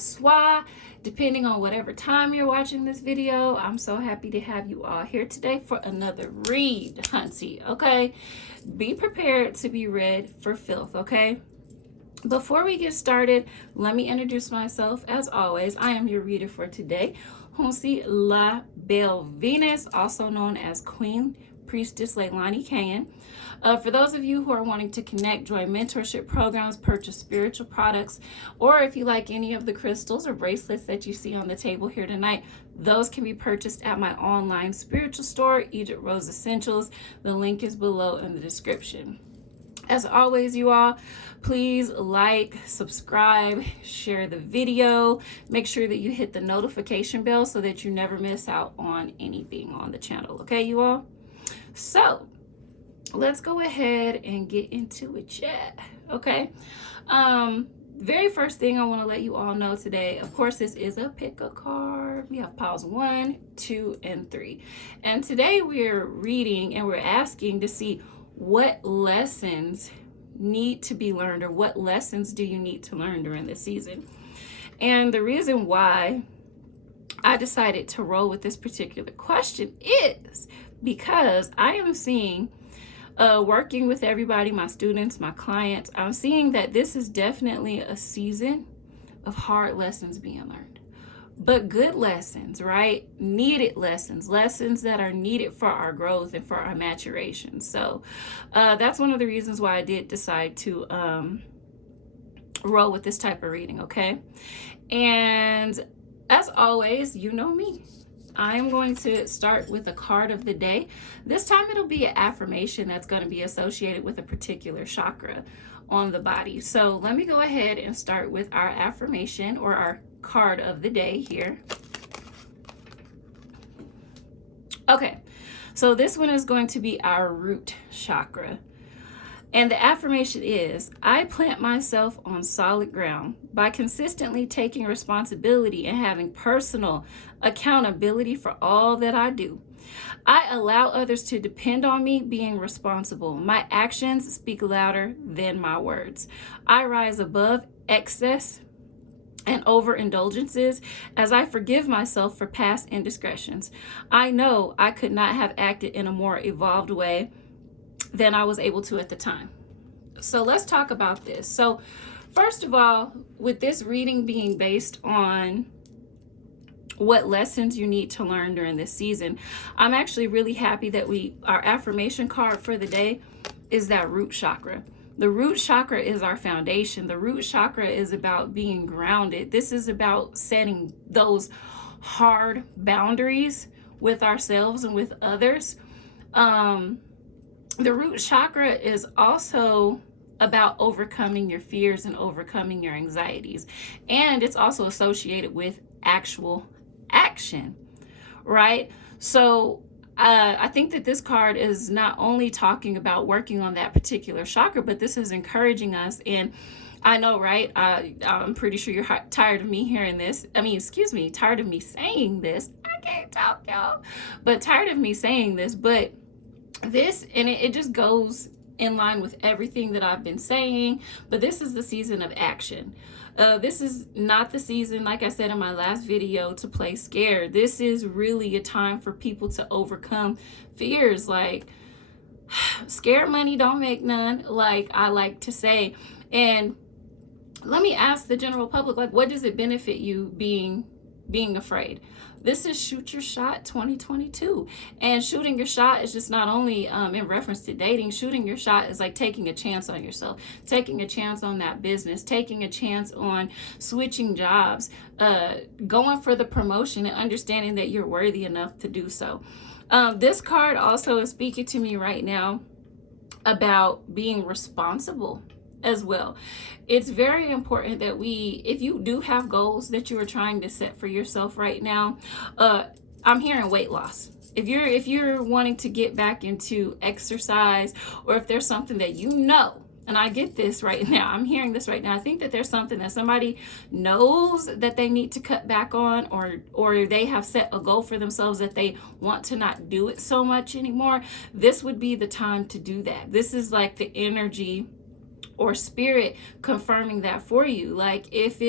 bonsoir, depending on whatever time you're watching this video. I'm so happy to have you all here today for another read, Hunty, okay? Be prepared to be read for filth, okay? Before we get started, let me introduce myself. As always, I am your reader for today, Hounsi La Bel Venus, also known as Queen Priestess Leilani Kayan. For those of you who are wanting to connect, join mentorship programs, purchase spiritual products, or if you like any of the crystals or bracelets that you see on the table here tonight, those can be purchased at my online spiritual store, Egypt Rose Essentials. The link is below in the description. As always, you all, please like, subscribe, share the video. Make sure that you hit the notification bell so that you never miss out on anything on the channel. Okay, you all? So let's go ahead and get into it, chat. Okay. Very first thing I want to let you all know today, of course, this is a pick a card. We have piles 1, 2, and 3. And today we're reading and we're asking to see what lessons need to be learned, or what lessons do you need to learn during this season. And the reason why I decided to roll with this particular question is because I am seeing, working with everybody, my students, my clients, I'm seeing that this is definitely a season of hard lessons being learned. But good lessons, right? Needed lessons, lessons that are needed for our growth and for our maturation. So that's one of the reasons why I did decide to roll with this type of reading, okay? And as always, you know me. I'm going to start with a card of the day. This time it'll be an affirmation that's going to be associated with a particular chakra on the body. So let me go ahead and start with our affirmation, or our card of the day here. Okay, so this one is going to be our root chakra. And the affirmation is, I plant myself on solid ground by consistently taking responsibility and having personal accountability for all that I do. I allow others to depend on me being responsible. My actions speak louder than my words. I rise above excess and overindulgences as I forgive myself for past indiscretions. I know I could not have acted in a more evolved way than I was able to at the time. So let's talk about this. So first of all, with this reading being based on what lessons you need to learn during this season, I'm actually really happy that our affirmation card for the day is that root chakra. The root chakra is our foundation. The root chakra is about being grounded. This is about setting those hard boundaries with ourselves and with others. The root chakra is also about overcoming your fears and overcoming your anxieties. And it's also associated with actual action, right? So I think that this card is not only talking about working on that particular chakra, but this is encouraging us. And I know, right? I'm pretty sure you're tired of me hearing this. Tired of me saying this. I can't talk, y'all. But tired of me saying this, but this, and it just goes in line with everything that I've been saying, but this is the season of action. This is not the season, like I said in my last video, to play scared. This is really a time for people to overcome fears. Like, scared money don't make none, like I like to say. And let me ask the general public, like, what does it benefit you being afraid? This is Shoot Your Shot 2022. And shooting your shot is just not only in reference to dating. Shooting your shot is like taking a chance on yourself, taking a chance on that business, taking a chance on switching jobs, going for the promotion, and understanding that you're worthy enough to do so. This card also is speaking to me right now about being responsible as well. It's very important that if you do have goals that you are trying to set for yourself right now, I'm hearing weight loss. If you're wanting to get back into exercise, or if there's something that you know, and I get this right now, I'm hearing this right now, I think that there's something that somebody knows that they need to cut back on, or they have set a goal for themselves that they want to not do it so much anymore. This would be the time to do that. This is like the energy or spirit confirming that for you. Like if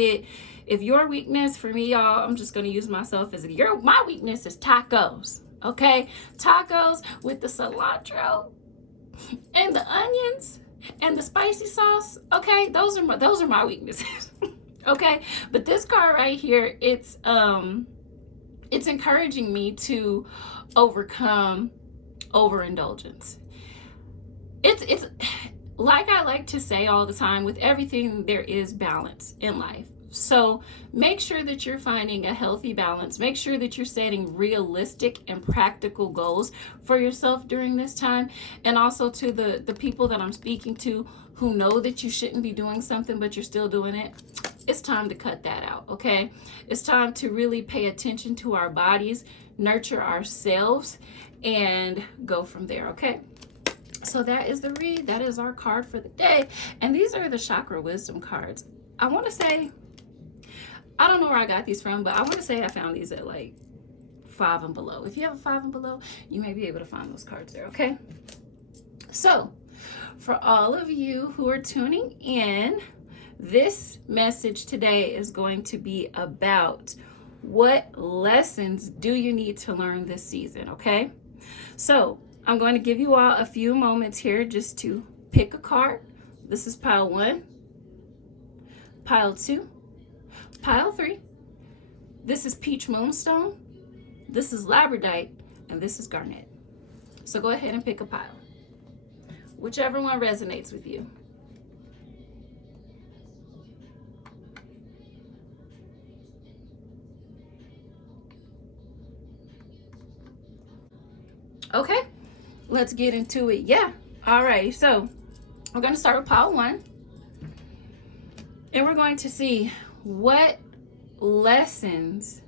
your weakness, for me, y'all, I'm just going to use myself as my weakness is tacos. Okay, tacos with the cilantro and the onions and the spicy sauce. Okay, those are my weaknesses. Okay, but this card right here, it's encouraging me to overcome overindulgence. It's like I like to say all the time, with everything there is balance in life. So make sure that you're finding a healthy balance. Make sure that you're setting realistic and practical goals for yourself during this time. And also to the people that I'm speaking to who know that you shouldn't be doing something, but you're still doing it. It's time to cut that out, okay? It's time to really pay attention to our bodies, nurture ourselves, and go from there, okay? So that is the read. That is our card for the day. And these are the chakra wisdom cards. I want to say, I don't know where I got these from, but I want to say I found these at like 5 and below. If you have a 5 and below, you may be able to find those cards there, okay? So for all of you who are tuning in, this message today is going to be about what lessons do you need to learn this season, okay? So I'm going to give you all a few moments here just to pick a card. This is pile 1, pile 2, pile 3. This is peach moonstone, this is labradorite, and this is garnet. So go ahead and pick a pile, whichever one resonates with you. Okay, let's get into it. Yeah, all right, so we're going to start with pile 1, and we're going to see what lessons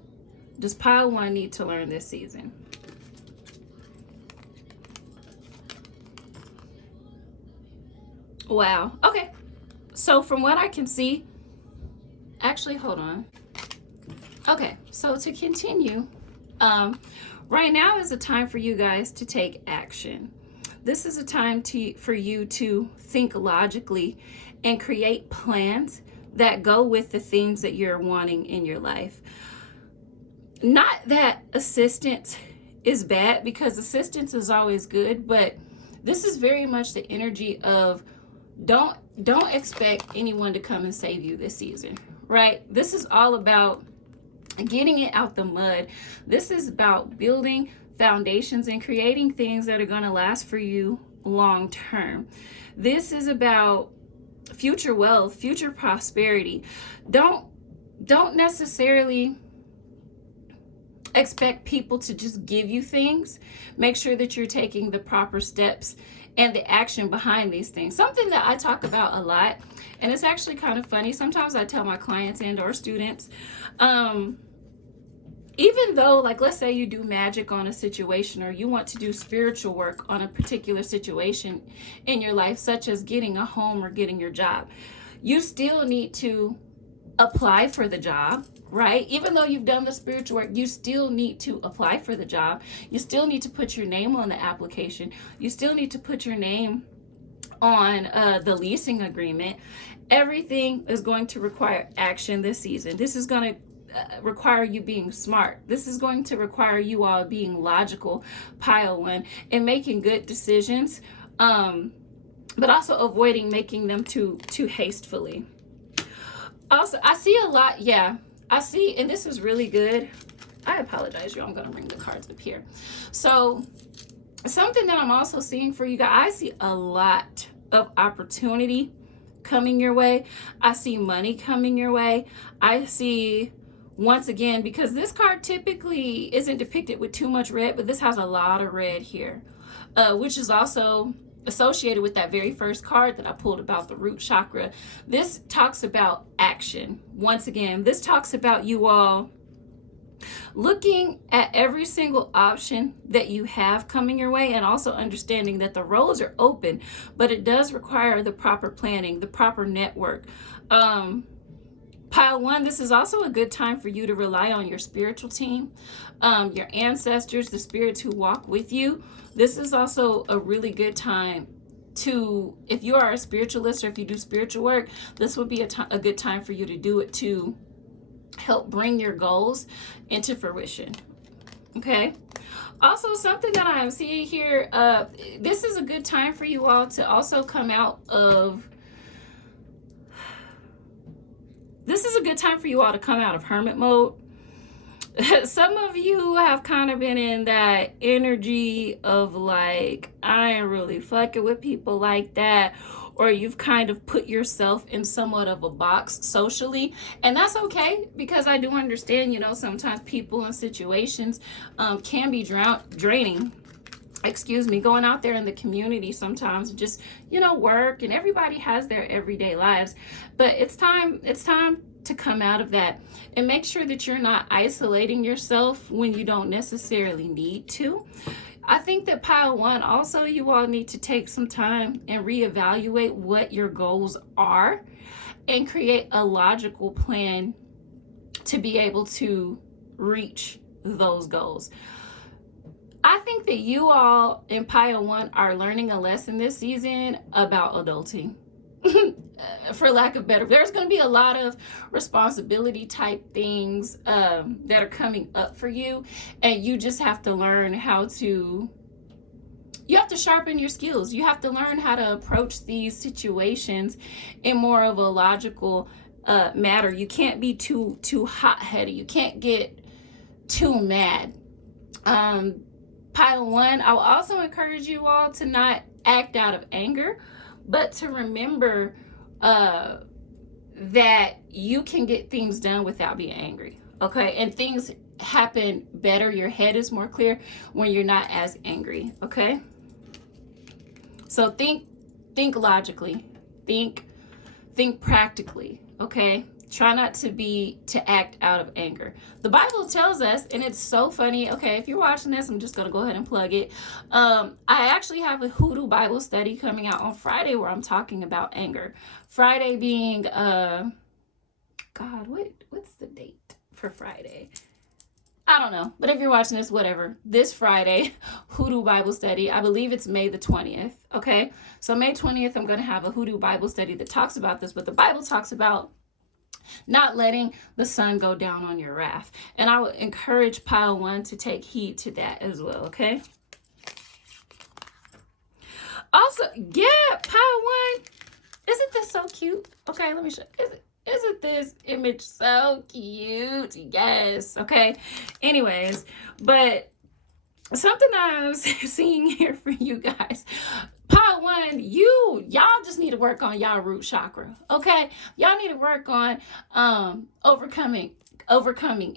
does pile 1 need to learn this season. Wow, okay, so from what I can see, actually, hold on. Okay, so to continue, right now is a time for you guys to take action. This is a time for you to think logically and create plans that go with the things that you're wanting in your life. Not that assistance is bad, because assistance is always good, but this is very much the energy of don't expect anyone to come and save you this season, right? This is all about getting it out the mud. This is about building foundations and creating things that are going to last for you long term. This is about future wealth, future prosperity. Don't necessarily expect people to just give you things. Make sure that you're taking the proper steps and the action behind these things. Something that I talk about a lot, and it's actually kind of funny. Sometimes I tell my clients and or students, even though, like, let's say you do magic on a situation, or you want to do spiritual work on a particular situation in your life, such as getting a home or getting your job, you still need to apply for the job, right? Even though you've done the spiritual work, you still need to apply for the job. You still need to put your name on the application. You still need to put your name on the leasing agreement. Everything is going to require action this season. This is going to require you being smart. This is going to require you all being logical, pile 1, and making good decisions, but also avoiding making them too hastily. Also, I see a lot, yeah, I see, and this is really good. I apologize, y'all. I'm going to bring the cards up here. So something that I'm also seeing for you guys, I see a lot of opportunity coming your way. I see money coming your way. I see, once again, because this card typically isn't depicted with too much red, but this has a lot of red here, which is also associated with that very first card that I pulled about the root chakra. This talks about action. Once again, this talks about you all looking at every single option that you have coming your way, and also understanding that the roads are open, but it does require the proper planning, the proper network. Pile 1, this is also a good time for you to rely on your spiritual team, your ancestors, the spirits who walk with you. This is also a really good time to, if you are a spiritualist or if you do spiritual work, this would be a good time for you to do it to help bring your goals into fruition. Okay. Also, something that I am seeing here, this is a good time for you all to also come out of, this is a good time for you all to come out of hermit mode. Some of you have kind of been in that energy of like, I ain't really fucking with people like that, or you've kind of put yourself in somewhat of a box socially, and that's okay, because I do understand, you know, sometimes people and situations can be draining. Excuse me, going out there in the community sometimes just, you know, work, and everybody has their everyday lives, but it's time to come out of that and make sure that you're not isolating yourself when you don't necessarily need to. I think that pile one, also, you all need to take some time and reevaluate what your goals are and create a logical plan to be able to reach those goals. I think that you all in pile one are learning a lesson this season about adulting. For lack of better, there's going to be a lot of responsibility type things that are coming up for you, and you just have to learn how to, you have to sharpen your skills. You have to learn how to approach these situations in more of a logical matter. You can't be too hot-headed. You can't get too mad. Pile one, I will also encourage you all to not act out of anger, but to remember that you can get things done without being angry, okay? And things happen better. Your head is more clear when you're not as angry, okay? So think logically, think practically, okay? Try not to act out of anger. The Bible tells us, and it's so funny. Okay, if you're watching this, I'm just going to go ahead and plug it. I actually have a Hoodoo Bible study coming out on Friday where I'm talking about anger. Friday being, God, what's the date for Friday? I don't know, but if you're watching this, whatever. This Friday, Hoodoo Bible study, I believe it's May the 20th, okay? So May 20th, I'm going to have a Hoodoo Bible study that talks about this, but the Bible talks about not letting the sun go down on your wrath. And I would encourage pile one to take heed to that as well, okay? Also, yeah, pile one, isn't this so cute? Okay, let me show. Isn't this image so cute? Yes, okay. Anyways, but something I was seeing here for you guys. Pile one, y'all just need to work on y'all root chakra, okay? Y'all need to work on overcoming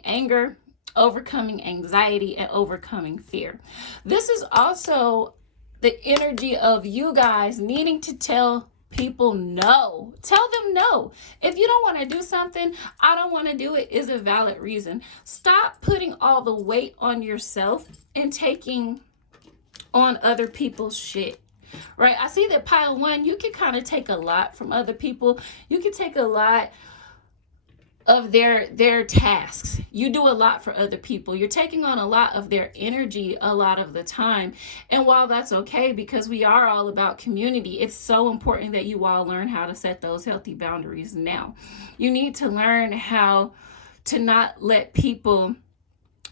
anger, overcoming anxiety, and overcoming fear. This is also the energy of you guys needing to tell people no. Tell them no. If you don't want to do something, I don't want to do it is a valid reason. Stop putting all the weight on yourself and taking on other people's shit. Right? I see that pile one, you can kind of take a lot from other people. You can take a lot of their tasks. You do a lot for other people. You're taking on a lot of their energy a lot of the time. And while that's okay, because we are all about community, it's so important that you all learn how to set those healthy boundaries now. You need to learn how to not let people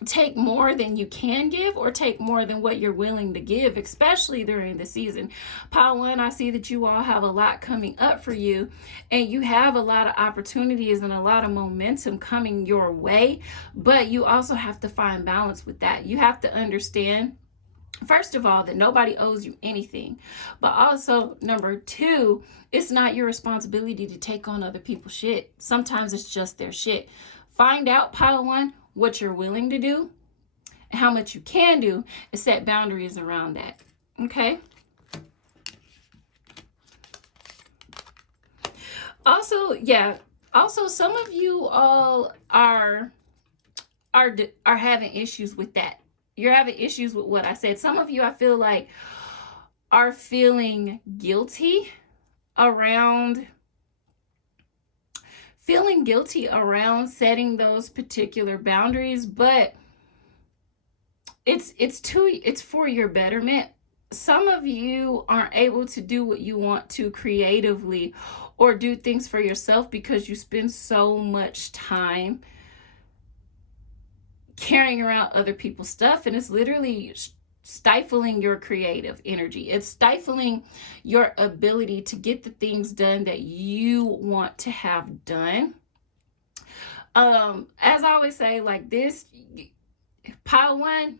take more than you can give or take more than what you're willing to give, especially during the season. Pile one, I see that you all have a lot coming up for you, and you have a lot of opportunities and a lot of momentum coming your way, but you also have to find balance with that. You have to understand, first of all, that nobody owes you anything, but also number two, it's not your responsibility to take on other people's shit. Sometimes it's just their shit. Find out, pile one, what you're willing to do and how much you can do, and set boundaries around that. Okay? Also, yeah. Also, some of you all are having issues with that. You're having issues with what I said. Some of you, I feel like, are feeling guilty around setting those particular boundaries, but it's for your betterment. some of you aren't able to do what you want to creatively or do things for yourself because you spend so much time carrying around other people's stuff, and it's literally stifling your creative energy. It's stifling your ability to get the things done that you want to have done. As I always say, like this, pile one,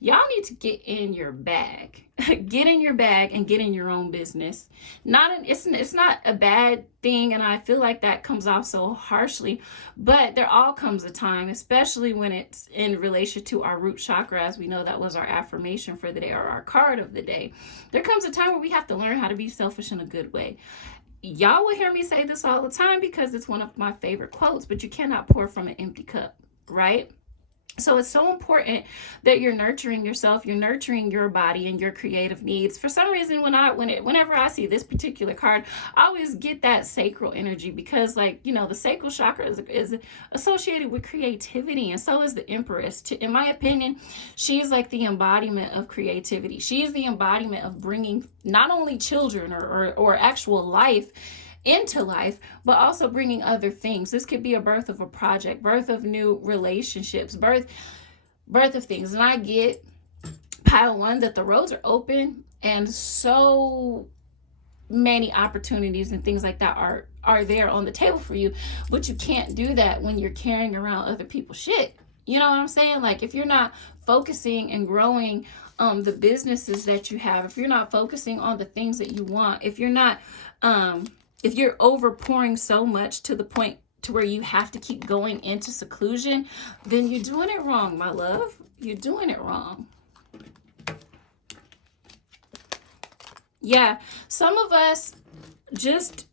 y'all need to get in your bag. Get in your bag and get in your own business. It's not a bad thing, and I feel like that comes off so harshly, but there all comes a time, especially when it's in relation to our root chakra, as we know that was our affirmation for the day, or our card of the day. There comes a time where we have to learn how to be selfish in a good way. Y'all will hear me say this all the time because it's one of my favorite quotes, but you cannot pour from an empty cup, right? So it's so important that you're nurturing yourself, you're nurturing your body and your creative needs. For some reason, whenever I see this particular card, I always get that sacral energy, because, like, you know, the sacral chakra is associated with creativity, and so is the Empress. In my opinion, she's like the embodiment of creativity. She is the embodiment of bringing not only children or actual life into life, but also bringing other things. This could be a birth of a project, birth of new relationships, birth of things. And I get, pile one, that the roads are open and so many opportunities and things like that are there on the table for you, but you can't do that when you're carrying around other people's shit. You know what I'm saying? Like, if you're not focusing and growing the businesses that you have, if you're not focusing on the things that you want, if you're not if you're overpouring so much to the point to where you have to keep going into seclusion, then you're doing it wrong, my love. You're doing it wrong. Yeah, some of us just,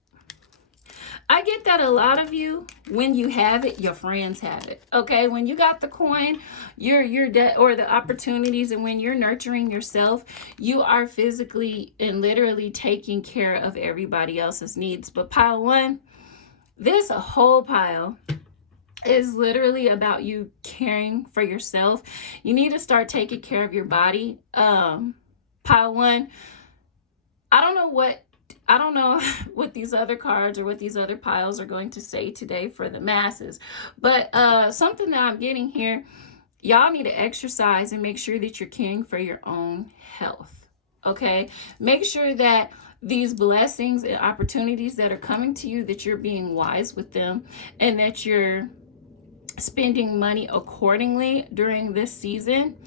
I get that a lot of you, when you have it, your friends have it. Okay, when you got the coin, your debt or the opportunities, and when you're nurturing yourself, you are physically and literally taking care of everybody else's needs. But pile one, this whole pile is literally about you caring for yourself. You need to start taking care of your body. Pile one, I don't know what these other cards or what these other piles are going to say today for the masses, but something that I'm getting here, y'all need to exercise and make sure that you're caring for your own health. Okay, make sure that these blessings and opportunities that are coming to you, that you're being wise with them, and that you're spending money accordingly during this season.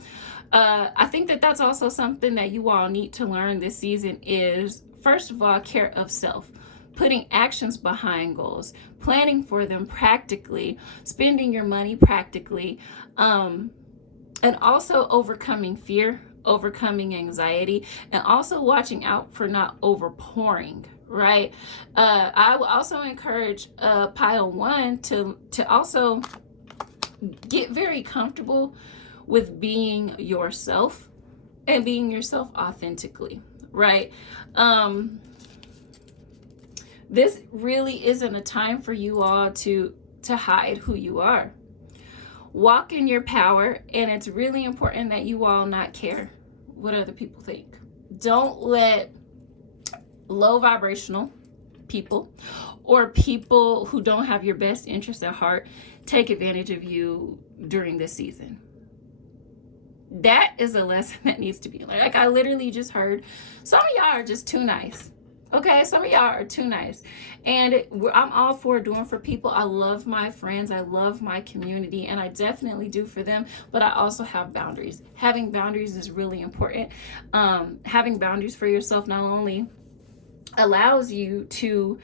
I think that that's also something that you all need to learn this season is, first of all, care of self, putting actions behind goals, planning for them practically, spending your money practically, and also overcoming fear, overcoming anxiety, and also watching out for not overpouring, right? I will also encourage pile one to also get very comfortable with being yourself and being yourself authentically, right? This really isn't a time for you all to hide who you are. Walk in your power, and it's really important that you all not care what other people think. Don't let low vibrational people or people who don't have your best interest at heart take advantage of you during this season. That is a lesson that needs to be learned. Like, I literally just heard, some of y'all are just too nice. Okay, some of y'all are too nice, and I'm all for doing for people. I love my friends, I love my community, and I definitely do for them, but I also have boundaries. Having boundaries is really important. Having boundaries for yourself not only allows you to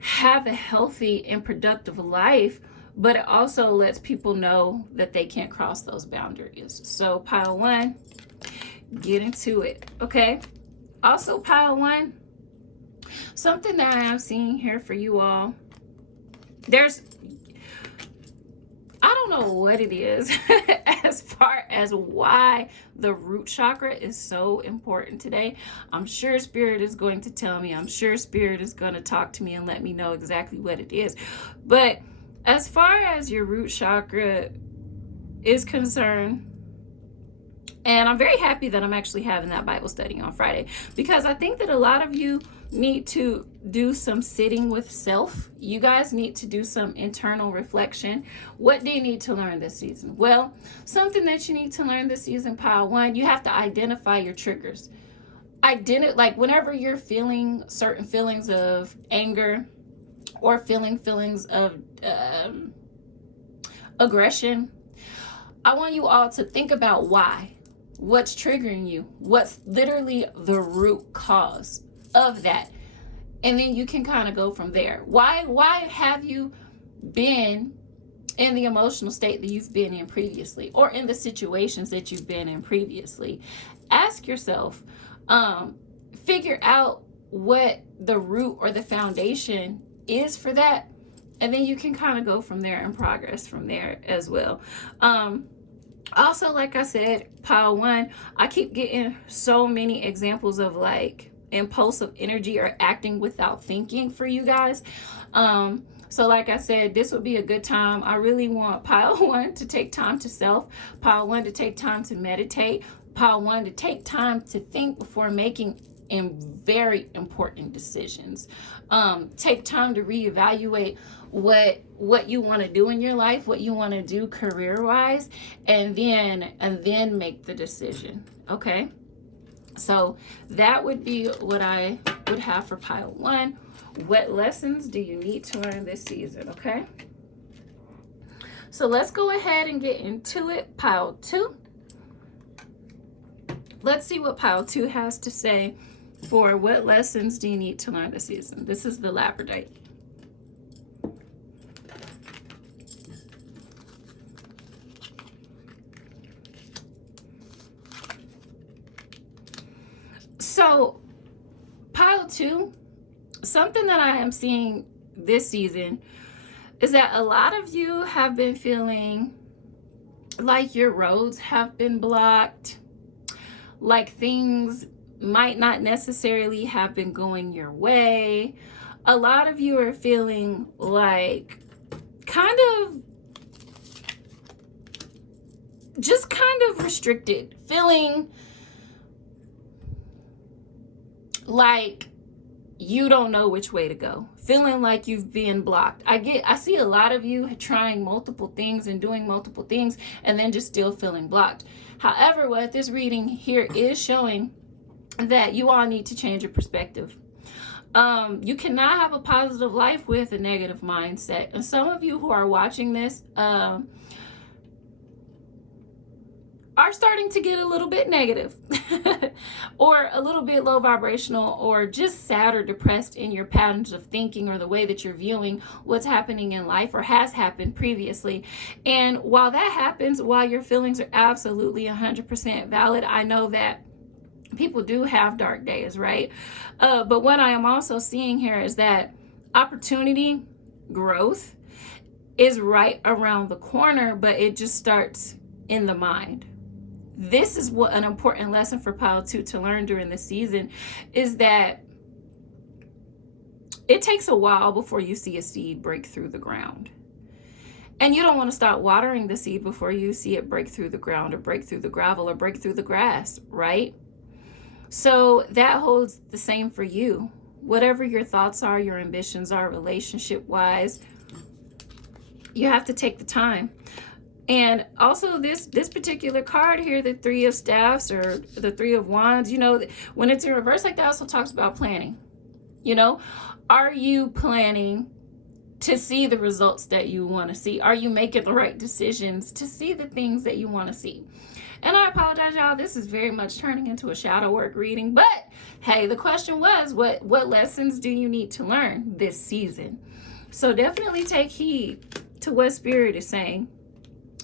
have a healthy and productive life, but it also lets people know that they can't cross those boundaries. So pile one, get into it, okay? Also, pile one, something that I am seeing here for you all, I don't know what it is as far as why the root chakra is so important today. I'm sure Spirit is going to tell me. I'm sure Spirit is going to talk to me and let me know exactly what it is. But as far as your root chakra is concerned, And I'm very happy that I'm actually having that Bible study on Friday, because I think that a lot of you need to do some sitting with self. You guys need to do some internal reflection. What do you need to learn this season? Well, something that you need to learn this season, pile one, you have to identify your triggers. Like whenever you're feeling certain feelings of anger or feelings of aggression, I want you all to think about why. What's triggering you? What's literally the root cause of that? And then you can kind of go from there. Why have you been in the emotional state that you've been in previously, or in the situations that you've been in previously? Ask yourself, figure out what the root or the foundation is for that, and then you can kind of go from there and progress from there as well. Also, like I said, pile one, I keep getting so many examples of like impulsive energy or acting without thinking for you guys. So like I said, this would be a good time. I really want pile one to take time to self, pile one to take time to meditate, pile one to take time to think before making very important decisions. Take time to reevaluate what you want to do in your life, what you want to do career-wise, and then make the decision. Okay, so that would be what I would have for pile one. What lessons do you need to learn this season? Okay, so let's go ahead and get into it. Pile two, let's see what pile two has to say for what lessons do you need to learn this season. This is the Labradorite. So pile two, something that I am seeing this season is that a lot of you have been feeling like your roads have been blocked, like things might not necessarily have been going your way. A lot of you are feeling like kind of restricted, feeling like you don't know which way to go, feeling like you've been blocked. I see a lot of you trying multiple things and doing multiple things and then just still feeling blocked. However, what this reading here is showing that you all need to change your perspective. You cannot have a positive life with a negative mindset. And some of you who are watching this are starting to get a little bit negative or a little bit low vibrational, or just sad or depressed in your patterns of thinking or the way that you're viewing what's happening in life or has happened previously. And while that happens, while your feelings are absolutely 100% valid, I know that people do have dark days, right? But what I am also seeing here is that opportunity, growth is right around the corner, but it just starts in the mind. This is what an important lesson for pile two to learn during this season, is that it takes a while before you see a seed break through the ground. And you don't want to start watering the seed before you see it break through the ground or break through the gravel or break through the grass, right? So that holds the same for you. Whatever your thoughts are, your ambitions are relationship-wise, you have to take the time. And also this particular card here, the Three of Staffs or the Three of Wands, you know, when it's in reverse like that, also talks about planning. You know, are you planning to see the results that you want to see? Are you making the right decisions to see the things that you want to see? And I apologize, y'all, this is very much turning into a shadow work reading, but hey, the question was, what lessons do you need to learn this season? So definitely take heed to what Spirit is saying.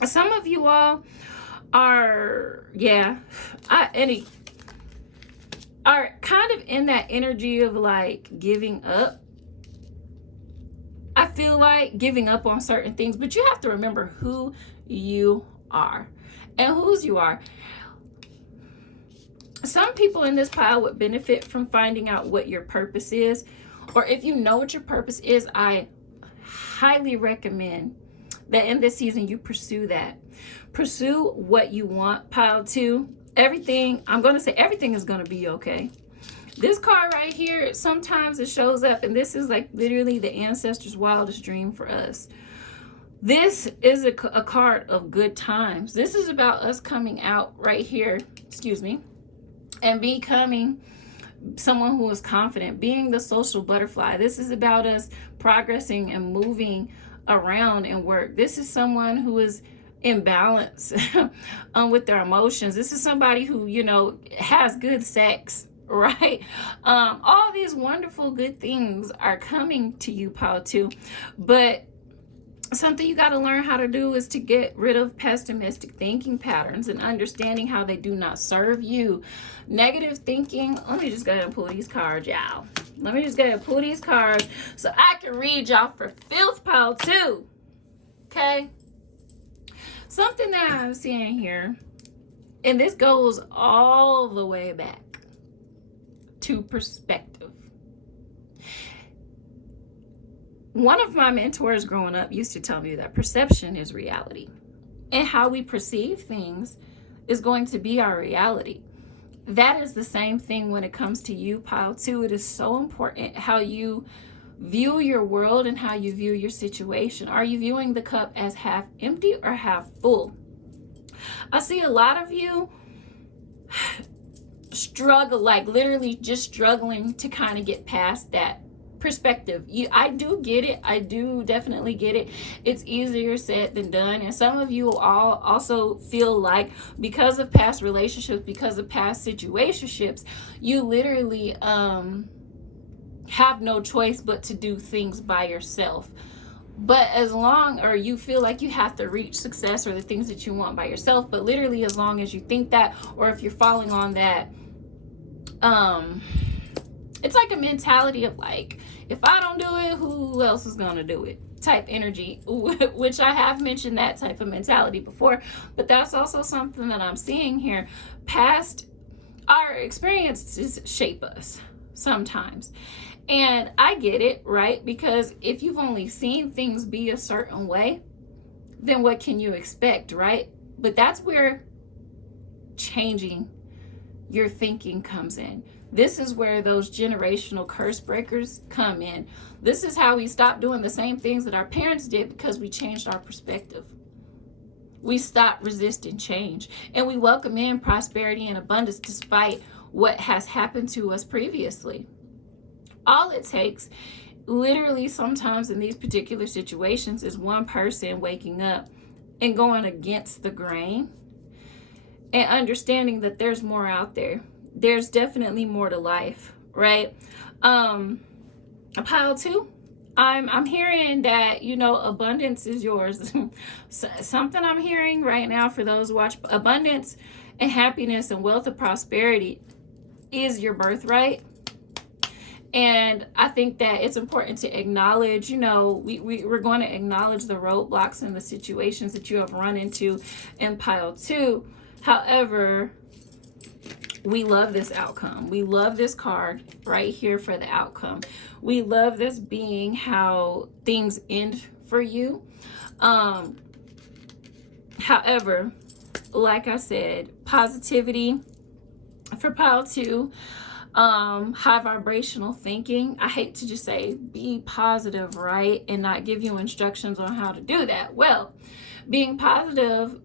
Some of you all are, are kind of in that energy of like giving up. I feel like giving up on certain things, but you have to remember who you are and whose you are. Some people in this pile would benefit from finding out what your purpose is, or if you know what your purpose is, I highly recommend that in this season you pursue that. Pursue what you want, pile 2. Everything, I'm going to say everything is going to be okay. This card right here, sometimes it shows up, and this is like literally the ancestors' wildest dream for us. This is a card of good times. This is about us coming out right here, excuse me, and becoming someone who is confident, being the social butterfly. This is about us progressing and moving around in work. This is someone who is in balance with their emotions. This is somebody who, you know, has good sex, right? All these wonderful good things are coming to you, pile 2. But something you got to learn how to do is to get rid of pessimistic thinking patterns and understanding how they do not serve you. Negative thinking. Let me just go ahead and pull these cards, y'all. Let me just go ahead and pull these cards so I can read y'all for filth, pile 2. Okay? Something that I'm seeing here, and this goes all the way back to perspective. One of my mentors growing up used to tell me that perception is reality, and how we perceive things is going to be our reality. That is the same thing when it comes to you, pile 2. It is so important how you view your world and how you view your situation. Are you viewing the cup as half empty or half full? I see a lot of you struggle, like literally just struggling to kind of get past that perspective. I do get it. I do definitely get it. It's easier said than done. And some of you all also feel like because of past relationships, because of past situationships, you literally have no choice but to do things by yourself. But as long, or you feel like you have to reach success or the things that you want by yourself, but literally as long as you think that, or if you're falling on that, it's like a mentality of like, if I don't do it, who else is gonna do it type energy, which I have mentioned that type of mentality before. But that's also something that I'm seeing here. Past, our experiences shape us sometimes, and I get it, right? Because if you've only seen things be a certain way, then what can you expect, right? But that's where changing your thinking comes in. This is where those generational curse breakers come in. This is how we stop doing the same things that our parents did, because we changed our perspective. We stopped resisting change, and we welcome in prosperity and abundance despite what has happened to us previously. All it takes, literally sometimes in these particular situations, is one person waking up and going against the grain and understanding that there's more out there. There's definitely more to life, right? Pile 2, I'm hearing that, you know, abundance is yours. Something I'm hearing right now for those who watch, abundance and happiness and wealth and prosperity is your birthright. And I think that it's important to acknowledge, you know, we're going to acknowledge the roadblocks and the situations that you have run into in pile 2. However, we love this outcome. We love this card right here for the outcome. We love this being how things end for you. However, like I said, positivity for pile 2. High vibrational thinking. I hate to just say be positive, right, and not give you instructions on how to do that. Well, being positive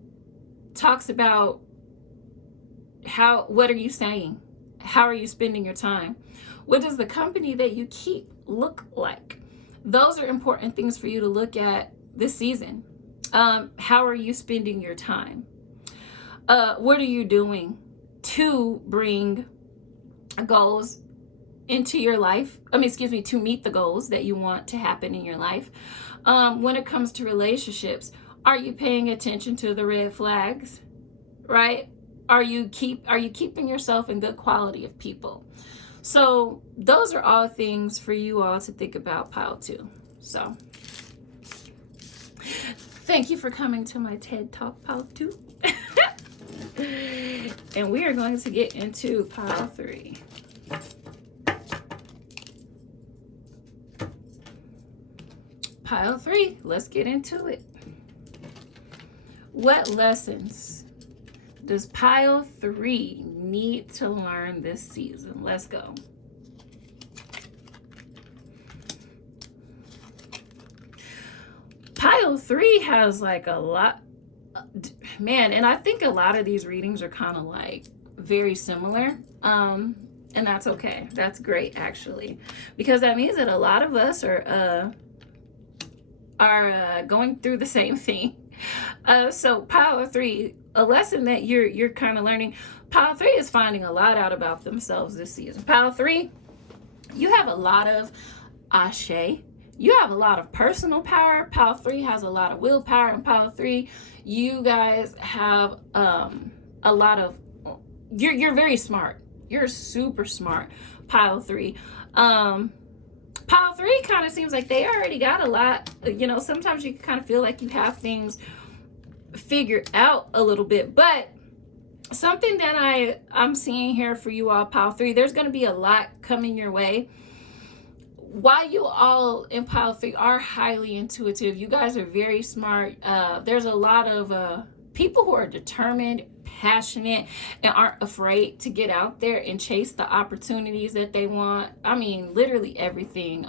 talks about what are you saying? How are you spending your time? What does the company that you keep look like? Those are important things for you to look at this season. How are you spending your time? What are you doing to bring goals into your life? To meet the goals that you want to happen in your life. When it comes to relationships, are you paying attention to the red flags, right? Are you keeping yourself in good quality of people? So those are all things for you all to think about, pile 2. So thank you for coming to my TED Talk, pile 2. And we are going to get into pile 3. Pile 3, let's get into it. What lessons does pile 3 need to learn this season? Let's go. Pile 3 has like a lot, man, and I think a lot of these readings are kind of like very similar. And that's okay. That's great, actually, because that means that a lot of us are going through the same thing. So pile 3, a lesson that you're kind of learning. Pile 3 is finding a lot out about themselves this season. Pile 3, you have a lot of ashe. You have a lot of personal power. Pile 3 has a lot of willpower. And pile 3, you guys have a lot of, you're very smart. You're super smart, pile 3. Pile 3 kind of seems like they already got a lot. You know, sometimes you kind of feel like you have things figured out a little bit. But something that I'm seeing here for you all, pile 3, there's going to be a lot coming your way. While you all in pile 3 are highly intuitive, you guys are very smart. There's a lot of people who are determined, passionate, and aren't afraid to get out there and chase the opportunities that they want. I mean, literally everything.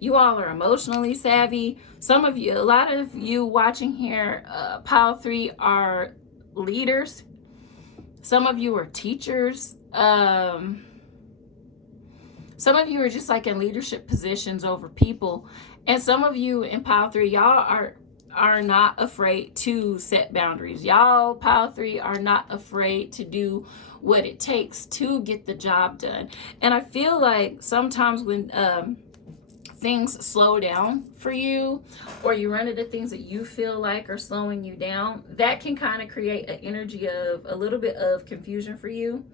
You all are emotionally savvy. Some of you, a lot of you watching here, pile 3 are leaders. Some of you are teachers. Some of you are just like in leadership positions over people. And some of you in pile 3, y'all are not afraid to set boundaries. Y'all, pile 3, are not afraid to do what it takes to get the job done. And I feel like sometimes when things slow down for you, or you run into things that you feel like are slowing you down, that can kind of create an energy of a little bit of confusion for you.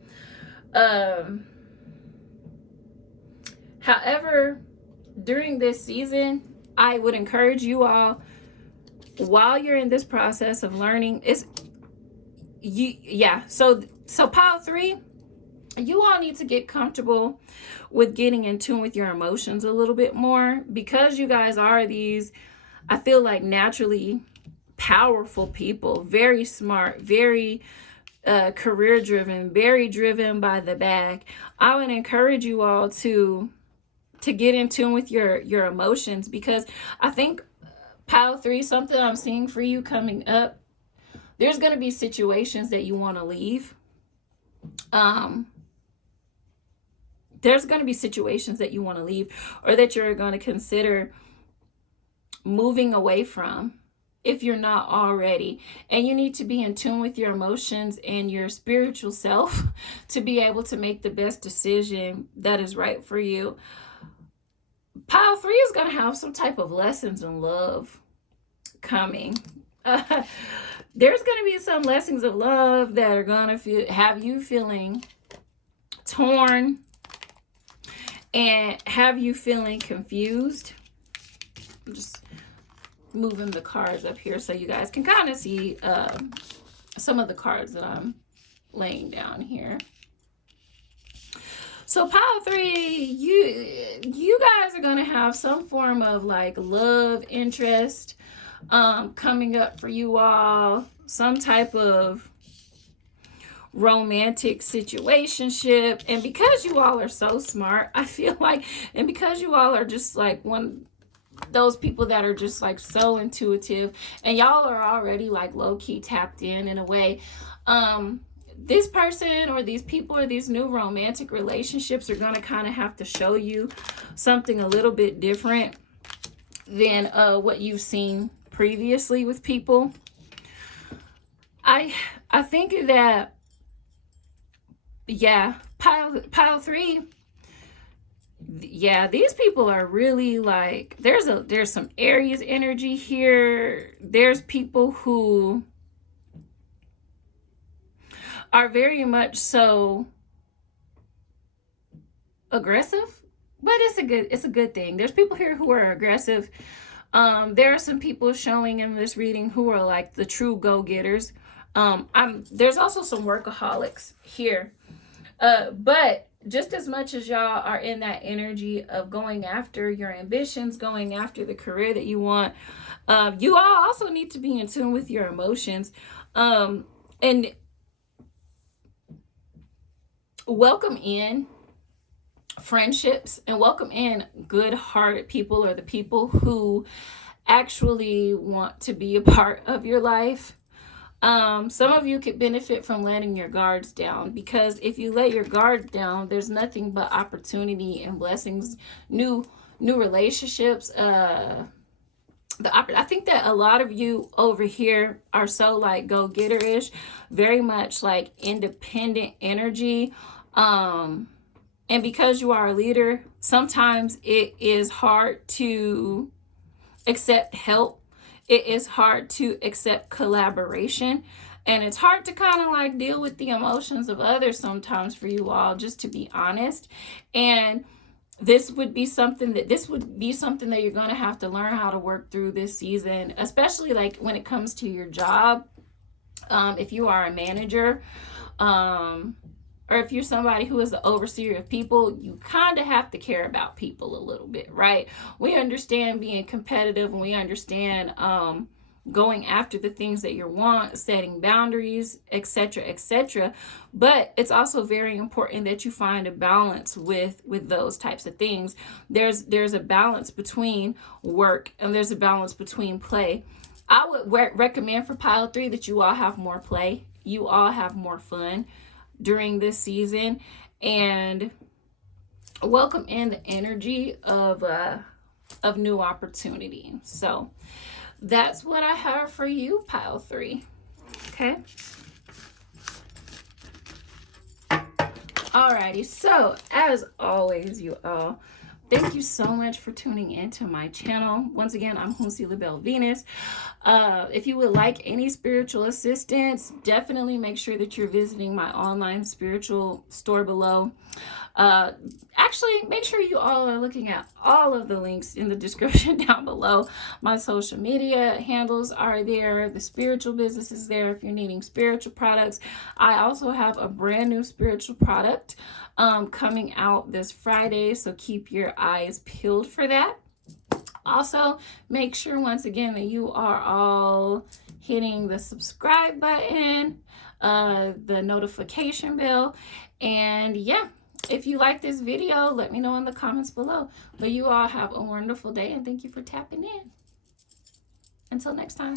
However, during this season, I would encourage you all, while you're in this process of learning, so pile 3, you all need to get comfortable with getting in tune with your emotions a little bit more, because you guys are these, I feel like, naturally powerful people, very smart, very career driven, very driven by the bag. I would encourage you all to get in tune with your emotions, because I think pile 3, something I'm seeing for you coming up, there's going to be situations that you want to leave. There's going to be situations that you want to leave, or that you're going to consider moving away from if you're not already. And you need to be in tune with your emotions and your spiritual self to be able to make the best decision that is right for you. Pile 3 is going to have some type of lessons in love coming. There's going to be some lessons of love that are going to have you feeling torn and have you feeling confused. I'm just moving the cards up here so you guys can kind of see some of the cards that I'm laying down here. So pile 3, you guys are going to have some form of like love interest coming up for you all, some type of romantic situationship. And because you all are so smart, I feel like, and because you all are just like those people that are just like so intuitive, and y'all are already like low-key tapped in a way, this person or these people or these new romantic relationships are going to kind of have to show you something a little bit different than what you've seen previously with people. I think that, yeah, pile 3, yeah, these people are really like, there's some Aries energy here. There's people who are very much so aggressive, but it's a good thing. There's people here who are aggressive. There are some people showing in this reading who are like the true go-getters. There's also some workaholics here. But just as much as y'all are in that energy of going after your ambitions, going after the career that you want, you all also need to be in tune with your emotions, and welcome in friendships and welcome in good-hearted people, or the people who actually want to be a part of your life. Some of you could benefit from letting your guards down, because if you let your guard down, there's nothing but opportunity and blessings, new relationships. I think that a lot of you over here are so like go-getter-ish, very much like independent energy. And because you are a leader, sometimes it is hard to accept help. It is hard to accept collaboration, and it's hard to kind of like deal with the emotions of others sometimes, for you all, just to be honest. And this would be something that you're going to have to learn how to work through this season, especially like when it comes to your job. If you are a manager, or if you're somebody who is the overseer of people, you kind of have to care about people a little bit, right? We understand being competitive, and we understand going after the things that you want, setting boundaries, etc., etc. But it's also very important that you find a balance with those types of things. There's a balance between work, and there's a balance between play. I would recommend for pile 3 that you all have more play, you all have more fun during this season, and welcome in the energy of new opportunity. So that's what I have for you, pile 3. Okay. Alrighty, so as always, you all, thank you so much for tuning into my channel. Once again, I'm Hounsi La Bel Venus. If you would like any spiritual assistance, definitely make sure that you're visiting my online spiritual store below. Actually, make sure you all are looking at all of the links in the description down below. My social media handles are there. The spiritual business is there if you're needing spiritual products. I also have a brand new spiritual product coming out this Friday, so keep your eyes peeled for that. Also, make sure once again that you are all hitting the subscribe button, the notification bell, and yeah, if you like this video, let me know in the comments below. But you all have a wonderful day, and thank you for tapping in. Until next time.